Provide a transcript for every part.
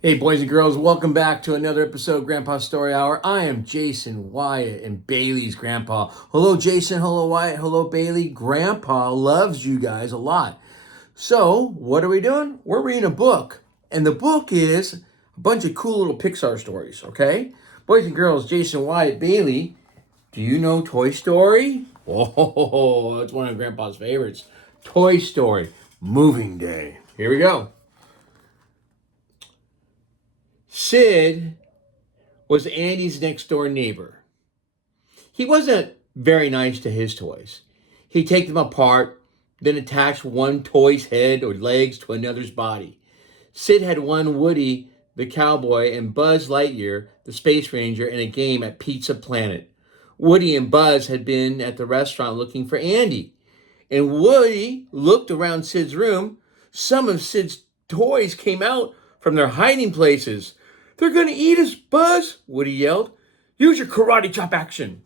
Hey, boys and girls, welcome back to another episode of Grandpa's Story Hour. I am Jason Wyatt and Bailey's grandpa. Hello, Jason. Hello, Wyatt. Hello, Bailey. Grandpa loves you guys a lot. So, what are we doing? We're reading a book, and the book is a bunch of cool little Pixar stories, okay? Boys and girls, Jason Wyatt, Bailey, do you know Toy Story? Oh, it's one of Grandpa's favorites. Toy Story, Moving Day. Here we go. Sid was Andy's next door neighbor. He wasn't very nice to his toys. He'd take them apart, then attach one toy's head or legs to another's body. Sid had won Woody the cowboy and Buzz Lightyear the space ranger in a game at Pizza Planet. Woody and Buzz had been at the restaurant looking for Andy, and Woody looked around Sid's room. Some of Sid's toys came out from their hiding places. "They're going to eat us, Buzz," Woody yelled. "Use your karate chop action."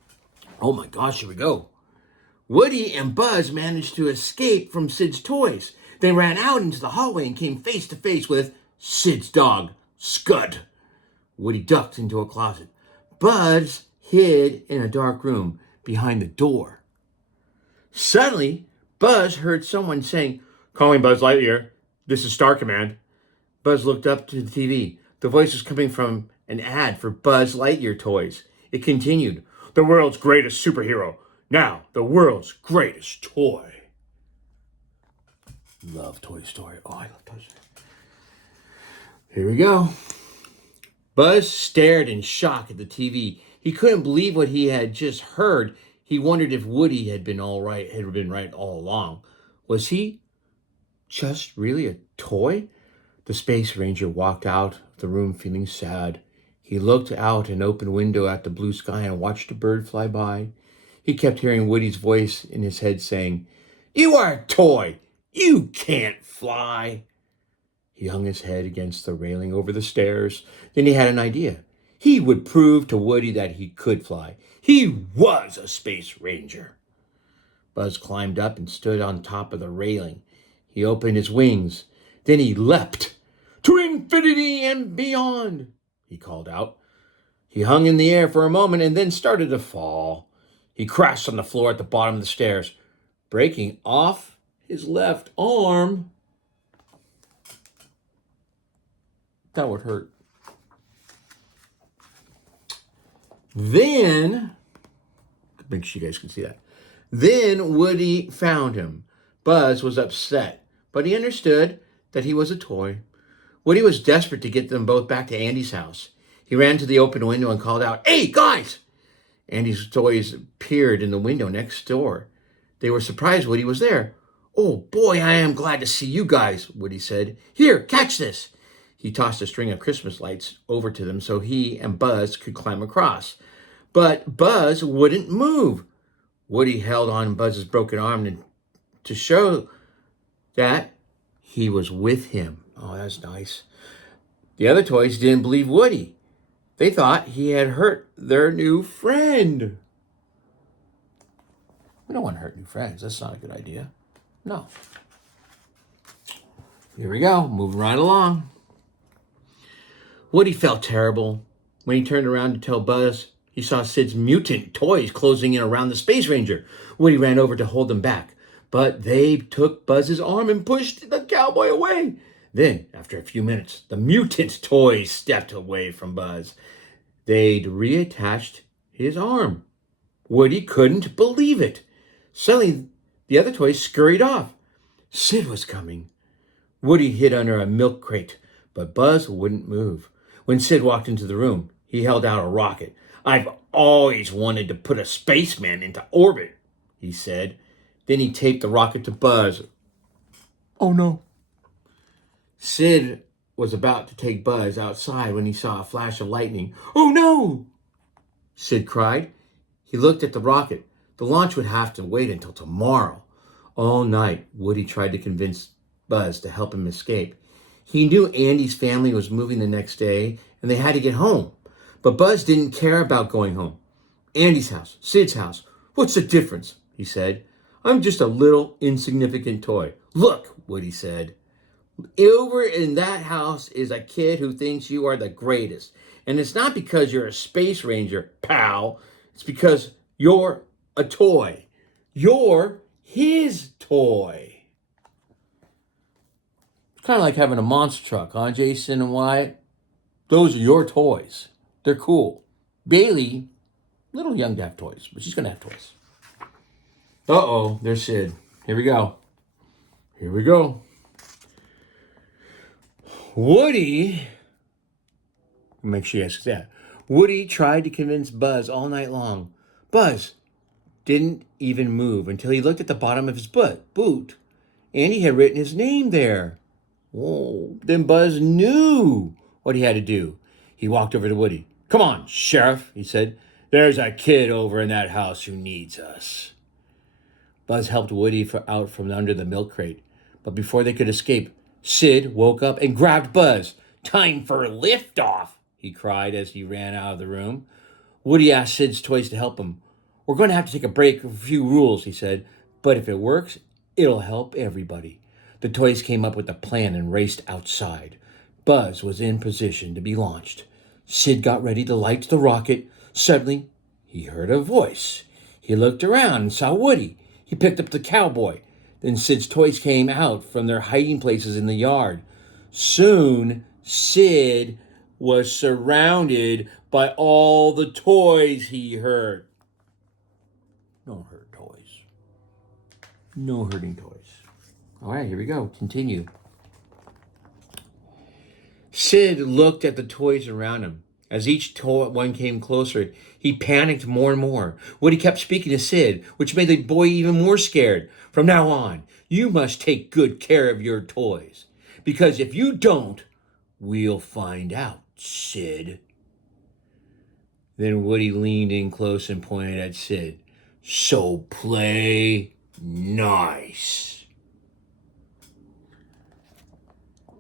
Oh my gosh, here we go. Woody and Buzz managed to escape from Sid's toys. They ran out into the hallway and came face to face with Sid's dog, Scud. Woody ducked into a closet. Buzz hid in a dark room behind the door. Suddenly, Buzz heard someone saying, "Calling Buzz Lightyear. This is Star Command." Buzz looked up to the TV. The voice was coming from an ad for Buzz Lightyear toys. It continued, "The world's greatest superhero. Now, the world's greatest toy." Love Toy Story. Oh, I love Toy Story. Here we go. Buzz stared in shock at the TV. He couldn't believe what he had just heard. He wondered if Woody had been right all along. Was he just really a toy? The Space Ranger walked out of the room feeling sad. He looked out an open window at the blue sky and watched a bird fly by. He kept hearing Woody's voice in his head saying, "You are a toy. You can't fly." He hung his head against the railing over the stairs. Then he had an idea. He would prove to Woody that he could fly. He was a Space Ranger. Buzz climbed up and stood on top of the railing. He opened his wings. Then he leapt. "To infinity and beyond," he called out. He hung in the air for a moment and then started to fall. He crashed on the floor at the bottom of the stairs, breaking off his left arm. That would hurt. Then, make sure you guys can see that. Then Woody found him. Buzz was upset, but he understood that he was a toy. Woody was desperate to get them both back to Andy's house. He ran to the open window and called out, "Hey, guys!" Andy's toys appeared in the window next door. They were surprised Woody was there. "Oh boy, I am glad to see you guys," Woody said. "Here, catch this." He tossed a string of Christmas lights over to them so he and Buzz could climb across. But Buzz wouldn't move. Woody held on Buzz's broken arm to show that he was with him. Oh, that's nice. The other toys didn't believe Woody. They thought he had hurt their new friend. We don't want to hurt new friends. That's not a good idea. No. Here we go. Moving right along. Woody felt terrible. When he turned around to tell Buzz, he saw Sid's mutant toys closing in around the Space Ranger. Woody ran over to hold them back, but they took Buzz's arm and pushed the cowboy away. Then, after a few minutes, the mutant toys stepped away from Buzz. They'd reattached his arm. Woody couldn't believe it. Suddenly, the other toys scurried off. Sid was coming. Woody hid under a milk crate, but Buzz wouldn't move. When Sid walked into the room, he held out a rocket. "I've always wanted to put a spaceman into orbit," he said. Then he taped the rocket to Buzz. Oh no. Sid was about to take Buzz outside when he saw a flash of lightning. "Oh no!" Sid cried. He looked at the rocket. The launch would have to wait until tomorrow. All night, Woody tried to convince Buzz to help him escape. He knew Andy's family was moving the next day and they had to get home. But Buzz didn't care about going home. "Andy's house, Sid's house. What's the difference?" he said. "I'm just a little insignificant toy." "Look," Woody said. Over in that house is a kid who thinks you are the greatest. And it's not because you're a space ranger, pal. It's because you're a toy. You're his toy. It's kind of like having a monster truck, huh, Jason and Wyatt? Those are your toys. They're cool. Bailey, little young to have toys, but she's going to have toys. Uh-oh, there's Sid. Here we go. Here we go. Woody, make sure you ask that. Woody tried to convince Buzz all night long. Buzz didn't even move until he looked at the bottom of his boot, and he had written his name there. Oh, then Buzz knew what he had to do. He walked over to Woody. Come on, Sheriff, he said. There's a kid over in that house who needs us. Buzz helped Woody out from under the milk crate. But before they could escape, Sid woke up and grabbed Buzz. Time for liftoff, he cried as he ran out of the room. Woody asked Sid's toys to help him. We're going to have to take a break with a few rules, he said. But if it works, it'll help everybody. The toys came up with a plan and raced outside. Buzz was in position to be launched. Sid got ready to light the rocket. Suddenly, he heard a voice. He looked around and saw Woody. He picked up the cowboy. Then Sid's toys came out from their hiding places in the yard. Soon, Sid was surrounded by all the toys he heard. No hurt toys. No hurting toys. All right, here we go. Continue. Sid looked at the toys around him. As each one came closer, he panicked more and more. Woody kept speaking to Sid, which made the boy even more scared. From now on, you must take good care of your toys. Because if you don't, we'll find out, Sid. Then Woody leaned in close and pointed at Sid. So play nice.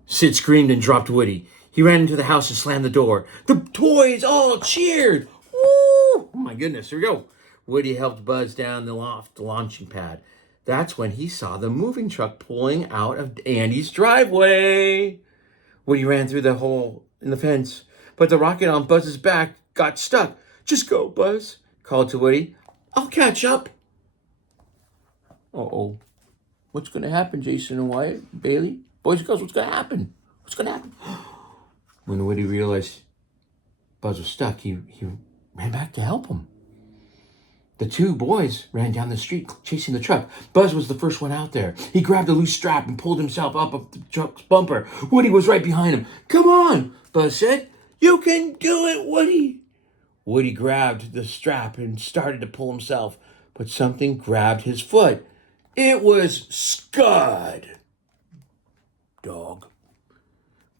Sid screamed and dropped Woody. He ran into the house and slammed the door. The toys all cheered. Woo! Oh my goodness, here we go. Woody helped Buzz down the launching pad. That's when he saw the moving truck pulling out of Andy's driveway. Woody ran through the hole in the fence, but the rocket on Buzz's back got stuck. Just go, Buzz, called to Woody. I'll catch up. Uh-oh. What's going to happen, Jason and Wyatt? Bailey? Boys and girls, what's going to happen? What's going to happen? When Woody realized Buzz was stuck, he ran back to help him. The two boys ran down the street chasing the truck. Buzz was the first one out there. He grabbed a loose strap and pulled himself up the truck's bumper. Woody was right behind him. Come on, Buzz said. You can do it, Woody. Woody grabbed the strap and started to pull himself, but something grabbed his foot. It was Scud. Dog.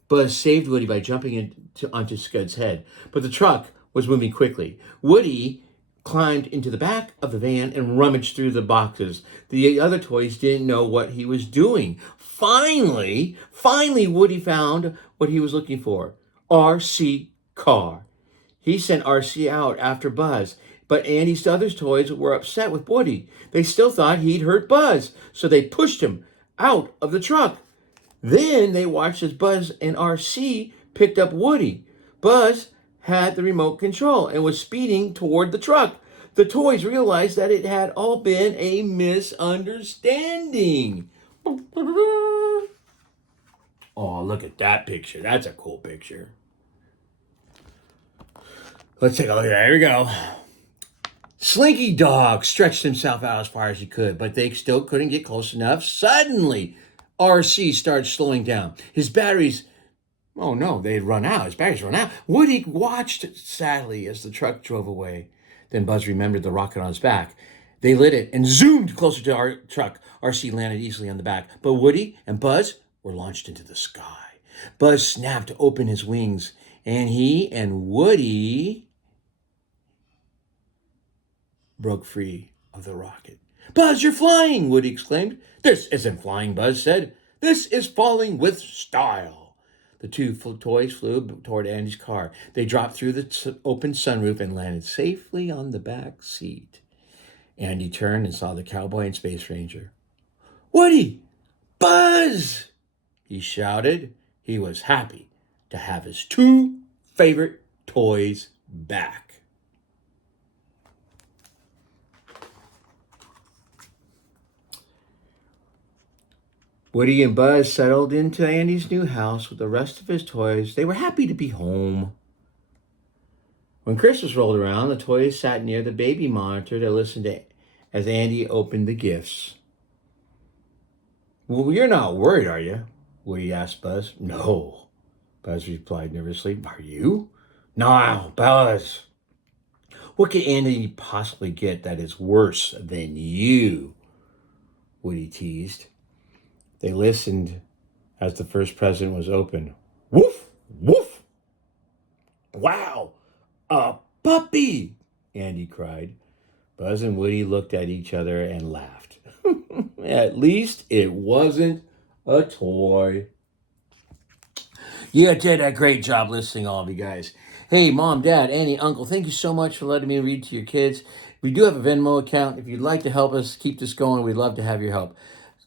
Buzz saved Woody by jumping onto Scud's head, but the truck was moving quickly. Woody climbed into the back of the van and rummaged through the boxes. The other toys didn't know what he was doing. Finally, Woody found what he was looking for. RC car. He sent RC out after Buzz, but Andy's other toys were upset with Woody. They still thought he'd hurt Buzz, so they pushed him out of the truck. Then they watched as Buzz and RC picked up Woody. Buzz had the remote control and was speeding toward the truck. The toys realized that it had all been a misunderstanding. Oh, look at that picture. That's a cool picture. Let's take a look at that. Here we go. Slinky Dog stretched himself out as far as he could, but they still couldn't get close enough. Suddenly, RC started slowing down. His batteries, oh no, they had run out. His batteries run out. Woody watched sadly as the truck drove away. Then Buzz remembered the rocket on his back. They lit it and zoomed closer to our truck. RC landed easily on the back, but Woody and Buzz were launched into the sky. Buzz snapped open his wings, and he and Woody broke free of the rocket. Buzz, you're flying, Woody exclaimed. This isn't flying, Buzz said. This is falling with style. The two toys flew toward Andy's car. They dropped through the open sunroof and landed safely on the back seat. Andy turned and saw the cowboy and space ranger. Woody! Buzz! he shouted. He was happy to have his two favorite toys back. Woody and Buzz settled into Andy's new house with the rest of his toys. They were happy to be home. When Christmas rolled around, the toys sat near the baby monitor to listen to as Andy opened the gifts. Well, you're not worried, are you? Woody asked Buzz. No, Buzz replied nervously. Are you? No, Buzz. What could Andy possibly get that is worse than you? Woody teased. They listened as the first present was opened. Woof, woof. Wow, a puppy, Andy cried. Buzz and Woody looked at each other and laughed. At least it wasn't a toy. You did a great job listening, all of you guys. Hey, Mom, Dad, Annie, Uncle, thank you so much for letting me read to your kids. We do have a Venmo account. If you'd like to help us keep this going, we'd love to have your help.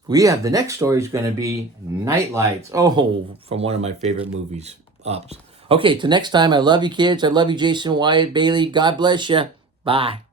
We have the next story is going to be Night Lights. Oh, from one of my favorite movies. Ups. Okay, till next time, I love you, kids. I love you, Jason, Wyatt, Bailey. God bless you. Bye.